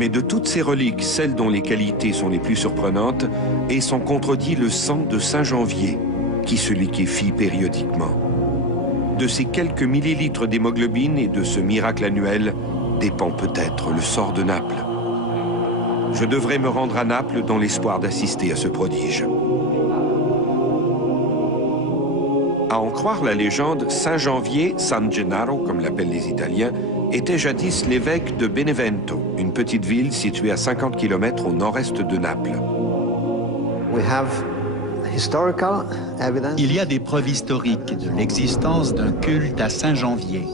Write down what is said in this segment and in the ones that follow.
Mais de toutes ces reliques, celle dont les qualités sont les plus surprenantes est sans contredit le sang de Saint Janvier, qui se liquéfie périodiquement. De ces quelques millilitres d'hémoglobine et de ce miracle annuel dépend peut-être le sort de Naples. Je devrais me rendre à Naples dans l'espoir d'assister à ce prodige. À en croire la légende, Saint Janvier, San Gennaro comme l'appellent les Italiens, était jadis l'évêque de Benevento, une petite ville située à 50 km au nord-est de Naples. Il y a des preuves historiques de l'existence d'un culte à Saint Janvier,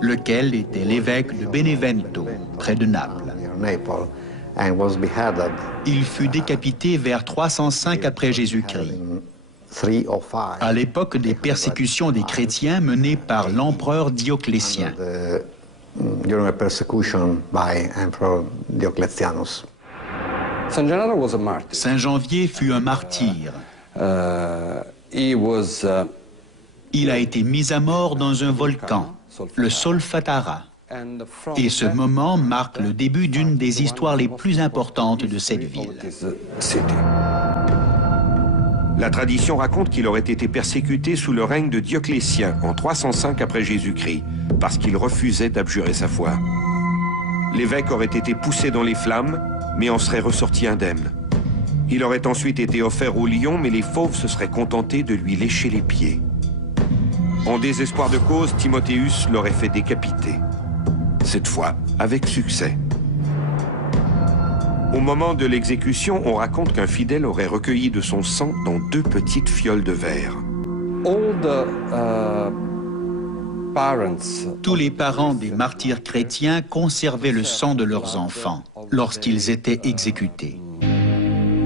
lequel était l'évêque de Benevento, près de Naples. Il fut décapité vers 305 après Jésus-Christ, à l'époque des persécutions des chrétiens menées par l'empereur Dioclétien. Saint Janvier fut un martyr. Il a été mis à mort dans un volcan, le Solfatara. Et ce moment marque le début d'une des histoires les plus importantes de cette ville. La tradition raconte qu'il aurait été persécuté sous le règne de Dioclétien en 305 après Jésus-Christ, parce qu'il refusait d'abjurer sa foi. L'évêque aurait été poussé dans les flammes, mais en serait ressorti indemne. Il aurait ensuite été offert aux lions, mais les fauves se seraient contentés de lui lécher les pieds. En désespoir de cause, Timotheus l'aurait fait décapiter. Cette fois, avec succès. Au moment de l'exécution, on raconte qu'un fidèle aurait recueilli de son sang dans 2 petites fioles de verre. Tous les parents des martyrs chrétiens conservaient le sang de leurs enfants lorsqu'ils étaient exécutés.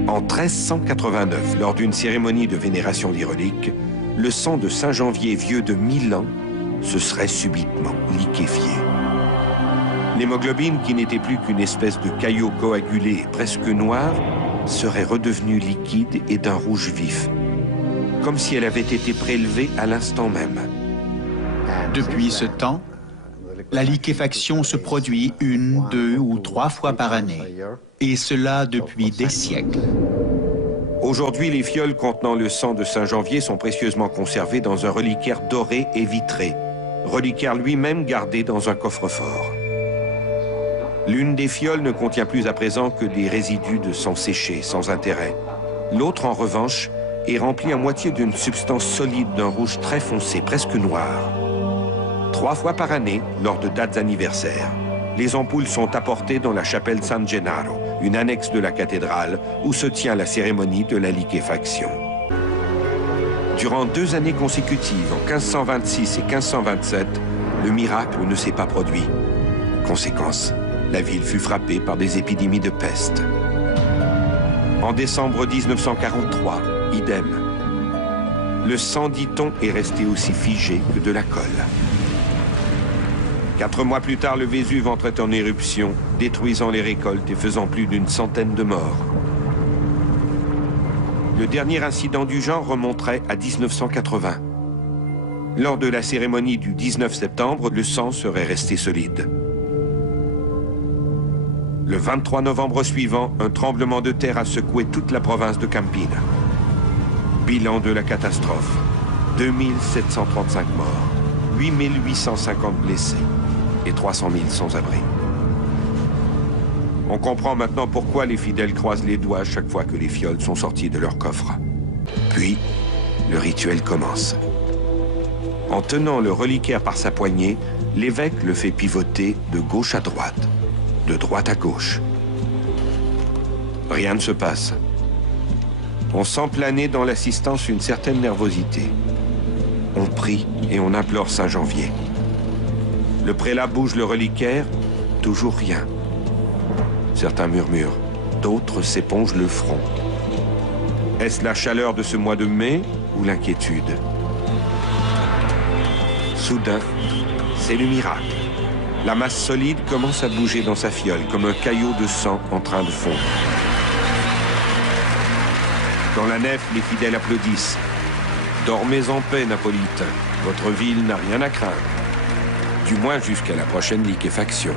En 1389, lors d'une cérémonie de vénération des reliques, le sang de Saint Janvier vieux de 1000 ans se serait subitement liquéfié. L'hémoglobine, qui n'était plus qu'une espèce de caillot coagulé et presque noir, serait redevenue liquide et d'un rouge vif, comme si elle avait été prélevée à l'instant même. Depuis ce temps, la liquéfaction se produit 1, 2 ou 3 fois par année, et cela depuis des siècles. Aujourd'hui, les fioles contenant le sang de Saint Janvier sont précieusement conservées dans un reliquaire doré et vitré, reliquaire lui-même gardé dans un coffre-fort. L'une des fioles ne contient plus à présent que des résidus de sang séché, sans intérêt. L'autre, en revanche, est remplie à moitié d'une substance solide d'un rouge très foncé, presque noir. 3 fois par année, lors de dates anniversaires, les ampoules sont apportées dans la chapelle San Gennaro, une annexe de la cathédrale, où se tient la cérémonie de la liquéfaction. Durant 2 années consécutives, en 1526 et 1527, le miracle ne s'est pas produit. Conséquence, la ville fut frappée par des épidémies de peste. En décembre 1943, idem. Le sang, dit-on, est resté aussi figé que de la colle. 4 mois plus tard, le Vésuve entrait en éruption, détruisant les récoltes et faisant plus d'une centaine de morts. Le dernier incident du genre remonterait à 1980. Lors de la cérémonie du 19 septembre, le sang serait resté solide. Le 23 novembre suivant, un tremblement de terre a secoué toute la province de Campina. Bilan de la catastrophe, 2735 morts, 8850 blessés et 300 000 sans-abri. On comprend maintenant pourquoi les fidèles croisent les doigts chaque fois que les fioles sont sorties de leur coffre. Puis, le rituel commence. En tenant le reliquaire par sa poignée, l'évêque le fait pivoter de gauche à droite, de droite à gauche. Rien ne se passe. On sent planer dans l'assistance une certaine nervosité. On prie et on implore Saint Janvier. Le prélat bouge le reliquaire, toujours rien. Certains murmurent, d'autres s'épongent le front. Est-ce la chaleur de ce mois de mai ou l'inquiétude? Soudain, c'est le miracle. La masse solide commence à bouger dans sa fiole, comme un caillot de sang en train de fondre. Dans la nef, les fidèles applaudissent. Dormez en paix, Napolitains. Votre ville n'a rien à craindre. Du moins jusqu'à la prochaine liquéfaction.